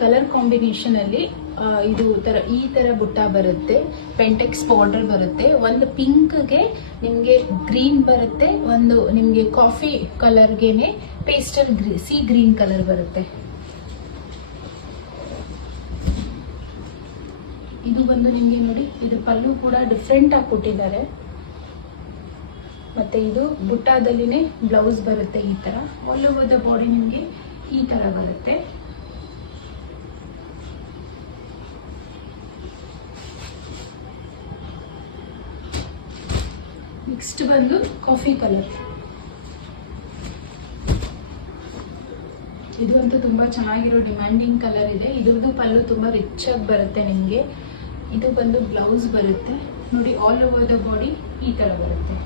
Colour combination ಅಲ್ಲಿ ಇದು ಈ ತರ ಬುಟ್ಟ ಬರುತ್ತೆ, ಪೆಂಟೆಕ್ಸ್ ಬಾರ್ಡರ್ ಬರುತ್ತೆ. ಒಂದು ಪಿಂಕ್ಗೆ ನಿಮ್ಗೆ ಗ್ರೀನ್ ಬರುತ್ತೆ, ಒಂದು ನಿಮ್ಗೆ ಕಾಫಿ ಕಲರ್ಗೆನೆ ಪೇಸ್ಟಲ್ ಸಿ ಗ್ರೀನ್ ಕಲರ್ ಬರುತ್ತೆ. ಇದು ಬಂದು ನಿಮ್ಗೆ ನೋಡಿ, ಇದು ಪಲ್ಲು ಕೂಡ ಡಿಫ್ರೆಂಟ್ ಆಗಿ ಕೊಟ್ಟಿದ್ದಾರೆ. ಮತ್ತೆ ಇದು ಬುಟ್ಟಾದಲ್ಲಿನೇ ಬ್ಲೌಸ್ ಬರುತ್ತೆ. ಈ ತರ ಆಲ್ ಓವರ್ ದ ಬಾಡಿ ನಿಮ್ಗೆ ಈ ತರ ಬರುತ್ತೆ. ನೆಕ್ಸ್ಟ್ ಬಂದು ಕಾಫಿ ಕಲರ್. ಇದು ಅಂತೂ ತುಂಬಾ ಚೆನ್ನಾಗಿರೋ ಡಿಮ್ಯಾಂಡಿಂಗ್ ಕಲರ್ ಇದೆ. ಇದ್ರದ್ದು ಪಲ್ಲು ತುಂಬಾ ರಿಚ್ ಆಗಿ ಬರುತ್ತೆ ನಿಮ್ಗೆ. ಇದು ಬಂದು ಬ್ಲೌಸ್ ಬರುತ್ತೆ ನೋಡಿ, ಆಲ್ ಓವರ್ ದ ಬಾಡಿ ಈ ತರ ಬರುತ್ತೆ.